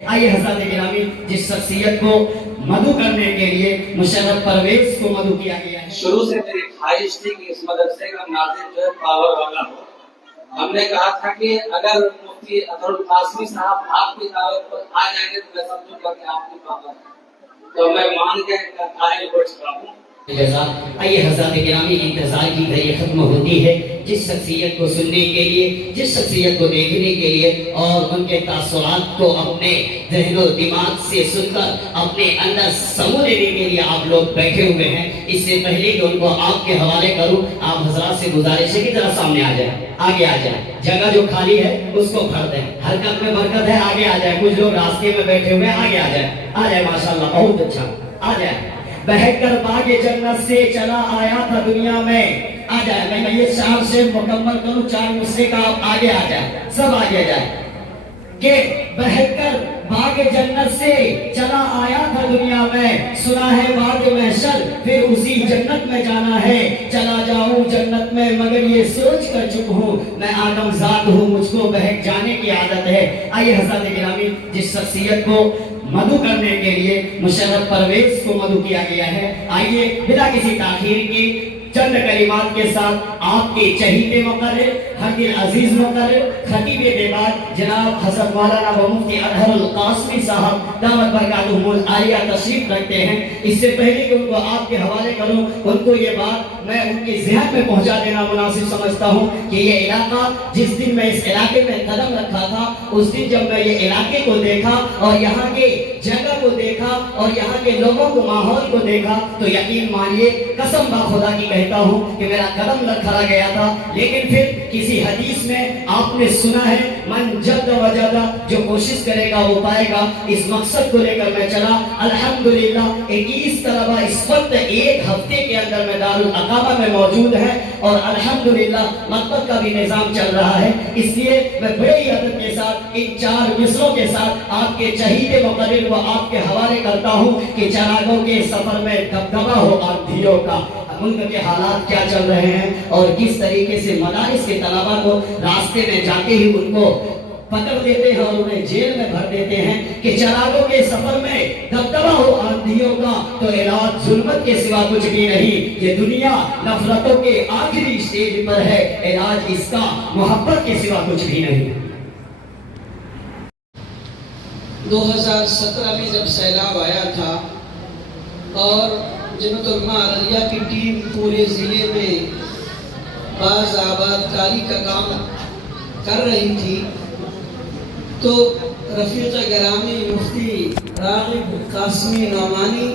آئیے حضرات گرامی، جس شخصیت کو مدعو کرنے کے لیے مشرف پرویز کو مدعو کیا گیا ہے۔ شروع سے میری خواہش تھی کہ اس مدرسے کا ناظم جو ہے پاور والا ہو۔ ہم نے کہا تھا کہ اگر مفتی اظہر القاسمی صاحب آپ کی دعوت پر آ جائیں گے تو میں سمجھوں گا کہ آپ کی پاور ہے، تو میں مان کے قائل ہو چکا ہوں۔ آئیے حضرات گرامی، انتظار کی گھڑی ختم ہوتی ہے۔ جس شخصیت کو سننے کے لیے، جس شخصیت کو دیکھنے کے لیے اور ان کے تاثرات کو اپنے ذہن و دماغ سے سن کر اپنے اندر سمو لینے کے لیے آپ لوگ بیٹھے ہوئے ہیں، اس سے پہلے کہ ان کو آپ کے حوالے کروں، آپ حضرات سے گزارش ہے کہ ذرا سامنے آ جائیں، آگے آ جائیں، جگہ جو خالی ہے اس کو بھر دیں، حرکت میں برکت ہے، آگے آ جائیں۔ کچھ لوگ راستے میں بیٹھے ہوئے ہیں، آگے آ جائیں، آ جائیں، ماشاءاللہ بہت اچھا، آ جائیں۔ بہک کر باغ جنت سے چلا آیا تھا دنیا میں، آ جائے۔ میں یہ شعر سے مکمل کروں، چار مصرے کا آپ آگے آ جائیں، سب آگے جائیں کہ بہک کر باغ جنت سے چلا آیا تھا دنیا میں، سنا ہے باغ محشر پھر اسی جنت میں جانا ہے، چلا جاؤں جنت میں مگر یہ سوچ کر چپ ہوں میں آدم ذات ہوں، مجھ کو بہک جانے کی عادت ہے۔ آئیے حضرات گرامی، جس شخصیت کو مدعو کرنے کے لیے مشرف پرویز کو مدعو کیا گیا ہے، آئیے بلا کسی تاخیر کی چند کلمات کے ساتھ آپ کے چہیتے مقرر، ہر دل عزیز مقرر، خطیب دیوبند جناب حضرت مولانا و مفتی اظہر القاسمی صاحب دامت برکاتہم العالیہ تشریف رکھتے ہیں۔ اس سے پہلے کہ ان کو آپ کے حوالے کروں، ان کو یہ بات میں ان کے ذہن میں پہنچا دینا مناسب سمجھتا ہوں کہ یہ علاقہ، جس دن میں اس علاقے میں قدم رکھا تھا، اس دن جب میں یہ علاقے کو دیکھا اور یہاں کے جگہ کو دیکھا اور یہاں کے لوگوں کو، ماحول کو دیکھا، تو یقین مانیے، قسم با خدا کی کہتا ہوں کہ میرا قدم لڑکھڑا گیا تھا۔ لیکن پھر کسی حدیث میں آپ نے سنا ہے، من جد وجدہ، جو کوشش کرے گا وہ پائے گا۔ اس مقصد کو لے کر میں چلا۔ الحمدللہ 21 طلبہ اس وقت ایک ہفتے کے اندر میں دارالاقامہ میں موجود ہیں اور الحمدللہ مکتب کا بھی نظام چل رہا ہے۔ اس لیے میں بڑے ہی ادب کے ساتھ ان چار مصروں کے ساتھ آپ کے چہیتے مقرر کو آپ کے حوالے کرتا ہوں کہ چراغوں کے سفر میں دبدبا ہو آندھیوں کا۔ ملک کے حالات کیا چل رہے ہیں اور کس طریقے سے مدارس کے طلبہ کو راستے میں جاتے ہی ان کو پکڑ دیتے ہیں اور انہیں جیل میں بھر دیتے ہیں کہ چراغوں کے سفر میں دبدبا ہو آندھیوں کا، تو علاج ظلمت کے سوا کچھ بھی نہیں۔ یہ دنیا نفرتوں کے آخری سٹیج پر ہے، علاج اس کا محبت کے سوا کچھ بھی نہیں۔ 2017 میں جب سیلاب آیا تھا اور جمعیت علماء ارریہ کی ٹیم پورے ضلع میں باز آباد کاری کا کام کر رہی تھی، تو رفیق گرامی مفتی راغب قاسمی نعمانی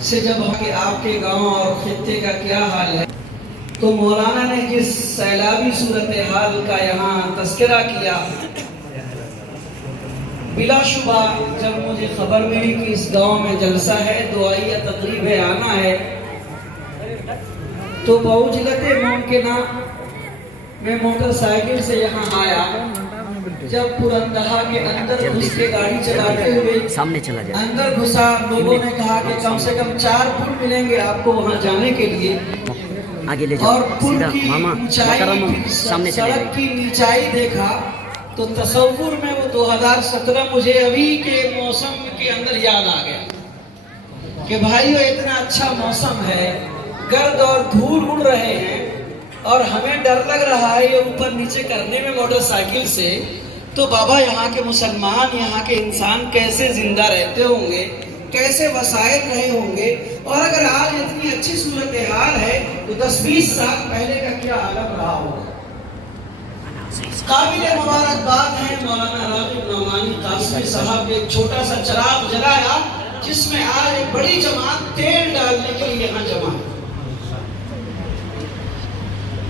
سے جب کہ آپ کے گاؤں اور خطے کا کیا حال ہے، تو مولانا نے جس سیلابی صورتحال کا یہاں تذکرہ کیا، بلا شبہ جب مجھے خبر ملی کہ اس گاؤں میں جلسہ ہے، دعائیہ تقریب ہے، آنا ہے، تو بعجلت ممکنہ میں موٹر سائیکل سے یہاں آیا۔ جب پرندہا کے اندر گھس کے گاڑی چلاتے ہوئے سامنے چلا جائے اندر گھسا، لوگوں نے کہا کہ کم سے کم 4 پل ملیں گے آپ کو وہاں جانے کے لیے، آگے لے جاؤ، اور پل سیدھا کی ماما اونچائی، سامنے چلے سڑک کی نیچائی دیکھا تو تصور میں وہ 2017 مجھے ابھی کے موسم کے اندر یاد آ گیا کہ بھائیو اتنا اچھا موسم ہے، گرد اور دھول اڑ رہے ہیں اور ہمیں ڈر لگ رہا ہے یہ اوپر نیچے کرنے میں موٹر سائیکل سے، تو بابا یہاں کے مسلمان، یہاں کے انسان کیسے زندہ رہتے ہوں گے، کیسے وسائل رہے ہوں گے، اور اگر آج اتنی اچھی صورتحال ہے تو 10-20 سال پہلے کا کیا عالم رہا ہوگا۔ قابل مبارکباد ہیں مولانا راغب نعمانی قاسمی صاحب نے ایک چھوٹا سا چراغ جلایا جس میں آج ایک بڑی جماعت تیل ڈالنے کے لیے یہاں جمع ہے۔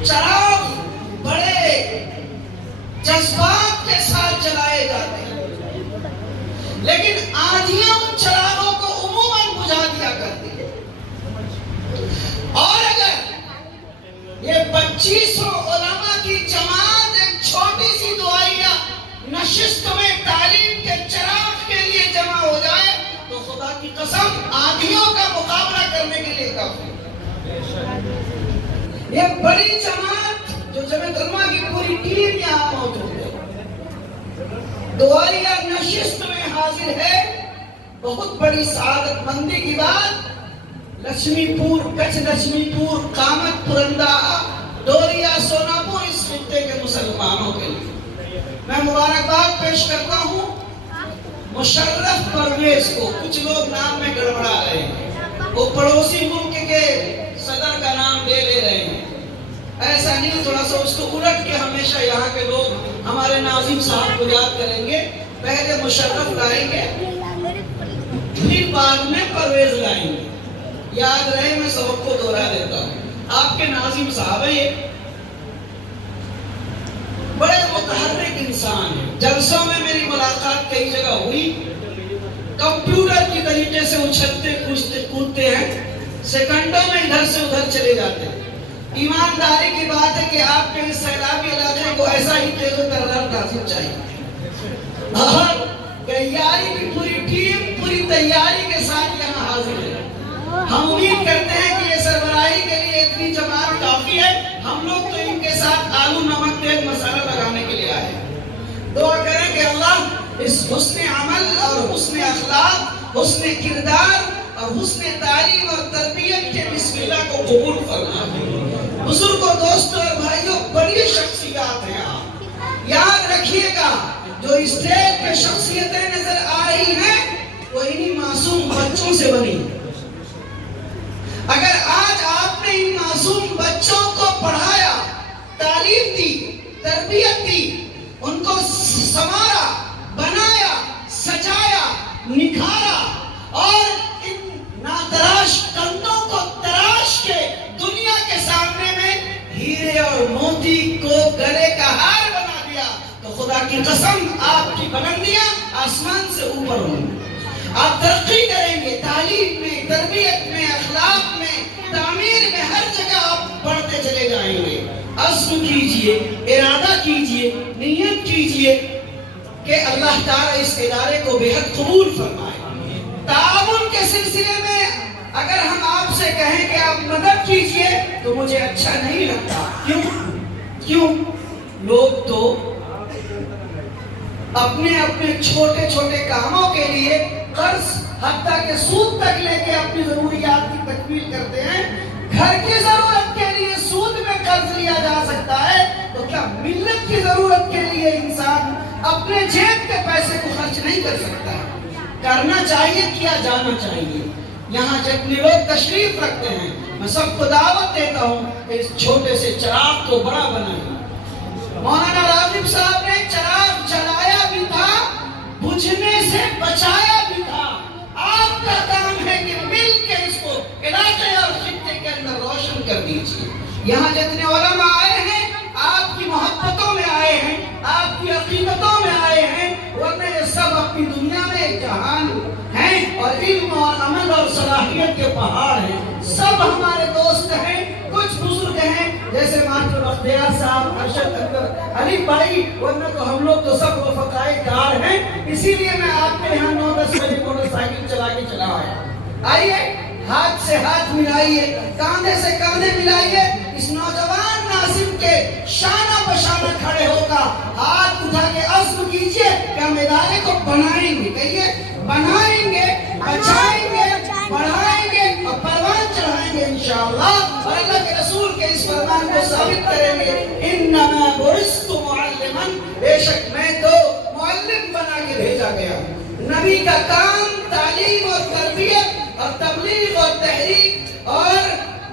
چراغ بڑے جذبات کے ساتھ جلائے جاتے ہیں، لیکن آندھیاں ان چراغوں کو عموماً بجھا دیا کرتی ہیں، اور اگر یہ 2500 علماء کی جماعت ایک چھوٹی سی دعائیہ نشست میں تعلیم کے چراغ کے لیے جمع ہو جائے تو خدا کی قسم آندھیوں کا مقابلہ کرنے کے لیے کافی ہے۔ یہ بڑی جماعت جو جمعیت علماء کی پوری ٹیم یہاں موجود ہے، دواریا نشست میں حاضر ہے بہت بڑی سعادت مندی کی بات، لکشمی پور، کچھ لکشمی پور، کامت پرندہ، ڈوریا، سوناپور اس خطے کے مسلمانوں کے لیے میں مبارکباد پیش کرتا ہوں مشرف پرویز کو۔ کچھ لوگ نام میں گڑبڑا رہے ہیں، وہ پڑوسی ملک کے صدر کا نام لے رہے ہیں، ایسا نہیں، تھوڑا سا اس کو الٹ کے ہمیشہ یہاں کے لوگ ہمارے ناظم صاحب کو یاد کریں گے، پہلے مشرف لائیں گے پھر بعد میں پرویز لائیں گے، یاد رہے، میں سبق کو دوہرا دیتا ہوں۔ آپ کے ناظم صاحب ہیں، یہ بڑے متحرک انسان ہیں، جلسوں میں میری ملاقات کئی جگہ ہوئی، کمپیوٹر کی طریقے سے اچھلتے کودتے ہیں، سیکنڈوں میں ادھر سے ادھر چلے جاتے ہیں۔ ایمانداری کی بات ہے کہ آپ کے اس سیلابی علاقے کو ایسا ہی تیز و ترار ناظم چاہیے، اور تیاری بھی پوری ٹیم پوری تیاری کے ساتھ یہاں حاضر ہے۔ ہم امید کرتے ہیں کہ یہ سربراہی کے لیے اتنی جماعت کافی ہے، ہم لوگ تو ان کے ساتھ آلو نمک تیز مسالہ لگانے کے لیے آئے ہیں۔ دعا کریں کہ اللہ اس حسن عمل اور حسن اخلاق، حسن کردار اور حسن تعلیم اور تربیت کے بسم اللہ کو قبول فرمائے۔ بزرگوں، دوستوں اور بھائیوں، بڑی شخصیات ہیں آپ، یاد رکھیے گا جو اسٹیج پہ شخصیتیں نظر آ رہی ہیں وہ انہی معصوم بچوں سے بنی۔ اگر آج آپ نے ان معصوم بچوں کو پڑھایا، تعلیم دی، تربیت دی، ان کو سنوارا، بنایا، سجایا، نکھارا اور ان ناتراش کندھوں کو تراش کے دنیا کے سامنے میں ہیرے اور موتی کو گلے کا ہار بنا دیا تو خدا کی قسم آپ کی بلندیاں آسمان سے اوپر ہوں گی۔ آپ ترقی کریں گے، تعلیم میں، تربیت میں، اخلاق میں، تعمیر میں، ہر جگہ آپ بڑھتے چلے جائیں گے۔ عزم کیجئے، ارادہ کیجئے، نیت کیجئے کہ اللہ تعالیٰ اس ادارے کو بے حد قبول فرمائے۔ تعاون کے سلسلے میں اگر ہم آپ سے کہیں کہ آپ مدد کیجئے تو مجھے اچھا نہیں لگتا۔ کیوں؟ لوگ تو اپنے چھوٹے چھوٹے کاموں کے لیے قرض حتیٰ کہ سود تک لے کے اپنی ضروریات کی تکمیل کرتے ہیں۔ گھر کی ضرورت کے لیے سود میں قرض لیا جا سکتا ہے تو کیا ملت کی ضرورت کے لیے انسان اپنے جیب کے پیسے کو خرچ نہیں کر سکتا؟ کرنا چاہیے، کیا جانا چاہیے۔ یہاں جتنے لوگ تشریف رکھتے ہیں میں سب کو دعوت دیتا ہوں کہ اس چھوٹے سے چراغ کو بڑا بنائیں۔ مولانا راغب صاحب نے چراغ جلایا بھی تھا، بجھنے سے بچایا بھی تھا۔ آپ کا کام ہے کہ مل کے اس کو علاقے اور خطے کے اندر روشن کر دیجیے۔ یہاں جتنے علماء آئے ہیں آپ کی محبتوں میں آئے ہیں، آپ کی عقیدتوں میں آئے ہیں، ورنہ یہ سب اپنی دنیا میں ایک جہان ہیں اور علم اور عمل اور صلاحیت کے پہاڑ ہیں۔ سب ہمارے دوست ہیں، کچھ بزرگ ہیں جیسے ماسٹر بختیار صاحب، ارشد اکبر علی بھائی، ورنہ تو ہم لوگ تو سب رفقائے کار ہیں۔ اسی لیے میں آپ کے یہاں 9-10 بجے موٹر سائیکل چلا کے چلا آیا۔ آئیے، ہاتھ سے ہاتھ ملائیے، کاندھے سے کاندھے ملائیے، اس نوجوان ناظم کے شانہ بشانہ کھڑے ہوگا، ہاتھ اٹھا کے عزم کیجئے کہ ہم ادارے کو بنائیں گے، کہیے بنائیں گے، بچائیں گے، بڑھائیں گے اور پروان چڑھائیں گے انشاءاللہ، اور اللہ کے رسول کے اس فرمان کو ثابت کریں گے۔ انما بعثت معلما، بے شک میں تو معلم بنا کے بھیجا گیا۔ نبی کا کام تعلیم اور تربیت اور تبلیغ اور تحریک اور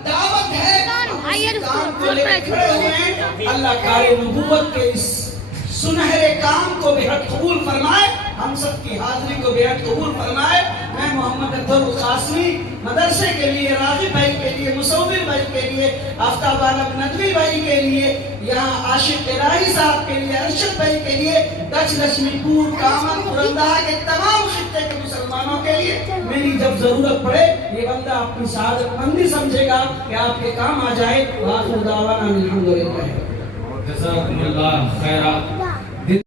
دعوت ہے۔ کام کو لے کے کھڑے ہوئے ہیں، اللہ کار نبوت کے اس سنہرے کام کو بے حد قبول فرمائے، ہم سب کی حاضری کو بے حد قبول فرمائے۔ میں محمد عبد القاسمی مدرسے کے لیے، راغب بھائی کے لیے، مصور بھائی کے لیے، آفتاب عالم ندوی بھائی کے لیے، یہاں عاشق الہی صاحب کے لیے، ارشد بھائی کے لیے، کچھ لکشمی پور، کامت پرندہ کے تمام خطے کے مسلمانوں کے لیے میری جب ضرورت پڑے یہ بندہ اپنی سعادت مندی سمجھے گا کہ آپ کے کام آ جائے۔ وآخر دعوانا الحمدللہ۔ جزاکم اللہ خیرات۔